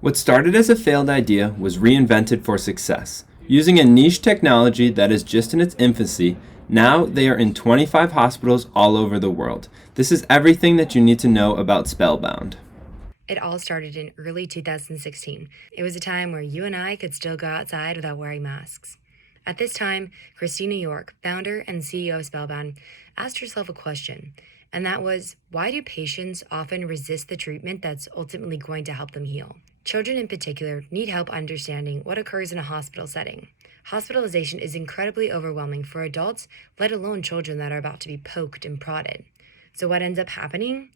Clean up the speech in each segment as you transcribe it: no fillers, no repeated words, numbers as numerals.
What started as a failed idea was reinvented for success. Using a niche technology that is just in its infancy, now they are in 25 hospitals all over the world. This is everything that you need to know about Spellbound. It all started in early 2016. It was a time where you and I could still go outside without wearing masks. At this time, Christina York, founder and CEO of Spellbound, asked herself a question, and that was, why do patients often resist the treatment that's ultimately going to help them heal? Children in particular need help understanding what occurs in a hospital setting. Hospitalization is incredibly overwhelming for adults, let alone children that are about to be poked and prodded. So, what ends up happening?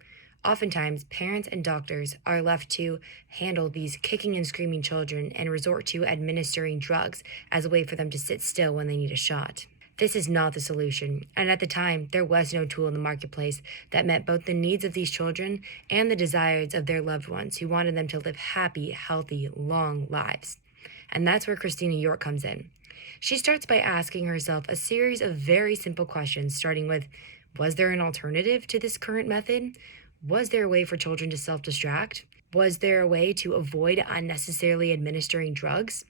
Oftentimes, parents and doctors are left to handle these kicking and screaming children and resort to administering drugs as a way for them to sit still when they need a shot. This is not the solution, and at the time, there was no tool in the marketplace that met both the needs of these children and the desires of their loved ones who wanted them to live happy, healthy, long lives. And that's where Christina York comes in. She starts by asking herself a series of very simple questions, starting with, was there an alternative to this current method? Was there a way for children to self distract? Was there a way to avoid unnecessarily administering drugs?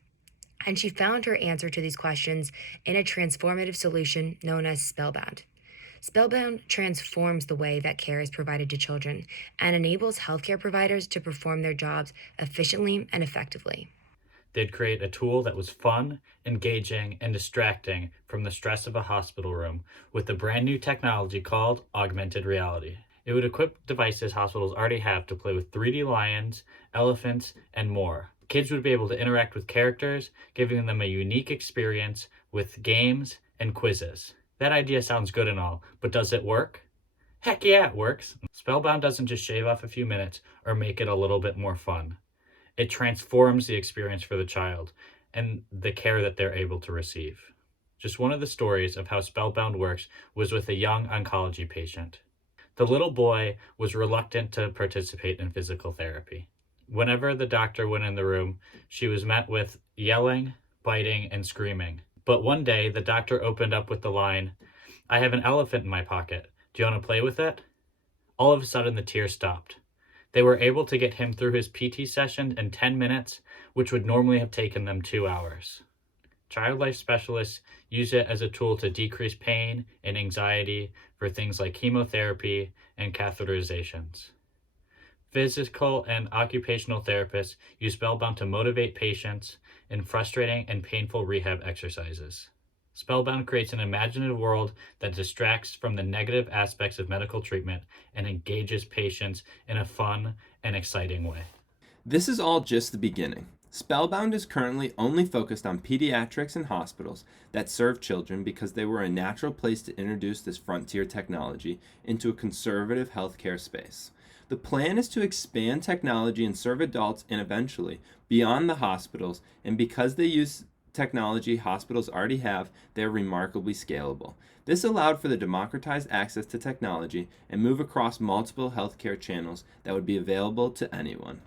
And she found her answer to these questions in a transformative solution known as Spellbound. Spellbound transforms the way that care is provided to children and enables healthcare providers to perform their jobs efficiently and effectively. They'd create a tool that was fun, engaging, and distracting from the stress of a hospital room with a brand new technology called augmented reality. It would equip devices hospitals already have to play with 3D lions, elephants, and more. Kids would be able to interact with characters, giving them a unique experience with games and quizzes. That idea sounds good and all, but does it work? Heck yeah, it works. Spellbound doesn't just shave off a few minutes or make it a little bit more fun. It transforms the experience for the child and the care that they're able to receive. Just one of the stories of how Spellbound works was with a young oncology patient. The little boy was reluctant to participate in physical therapy. Whenever the doctor went in the room, she was met with yelling, biting, and screaming. But one day, the doctor opened up with the line, "I have an elephant in my pocket. Do you want to play with it?" All of a sudden, the tears stopped. They were able to get him through his PT session in 10 minutes, which would normally have taken them 2 hours. Child life specialists use it as a tool to decrease pain and anxiety for things like chemotherapy and catheterizations. Physical and occupational therapists use Spellbound to motivate patients in frustrating and painful rehab exercises. Spellbound creates an imaginative world that distracts from the negative aspects of medical treatment and engages patients in a fun and exciting way. This is all just the beginning. Spellbound is currently only focused on pediatrics and hospitals that serve children because they were a natural place to introduce this frontier technology into a conservative healthcare space. The plan is to expand technology and serve adults and eventually beyond the hospitals, and because they use technology hospitals already have, they're remarkably scalable. This allowed for the democratized access to technology and move across multiple healthcare channels that would be available to anyone.